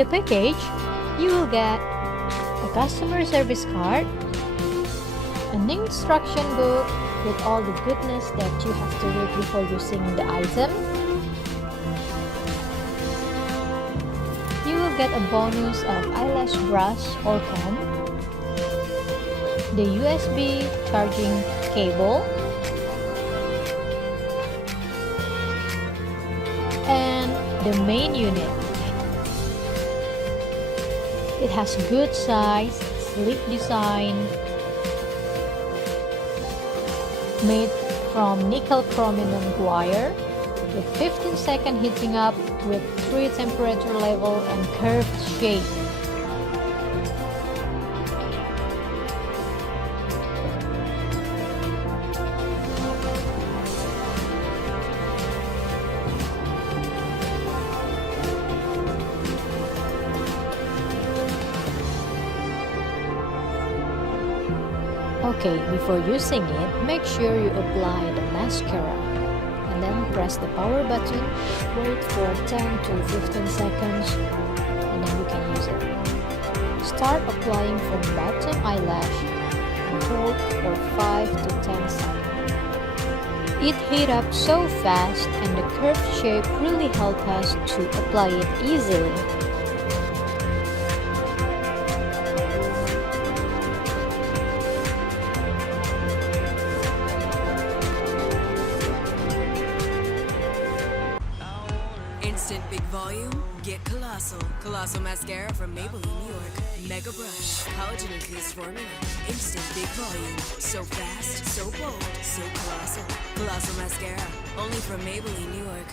the package, you will get a customer service card, an instruction book with all the goodness that you have to read before using the item. You will get a bonus of eyelash brush or comb, the USB charging cable, and the main unit. It has good size, sleek design, made from nickel chromium wire with 15-second heating up with 3 temperature level and curved shape. Okay, before using it, make sure you apply the mascara and then press the power button, wait for 10 to 15 seconds and then you can use it. Start applying from bottom eyelash and hold for 5 to 10 seconds. It heat up so fast and the curved shape really helps us to apply it easily. Instant big volume, get Colossal. Colossal mascara from Maybelline, New York. Mega brush, collagen infused formula. Instant big volume, so fast, so bold, so colossal. Colossal mascara, only from Maybelline, New York.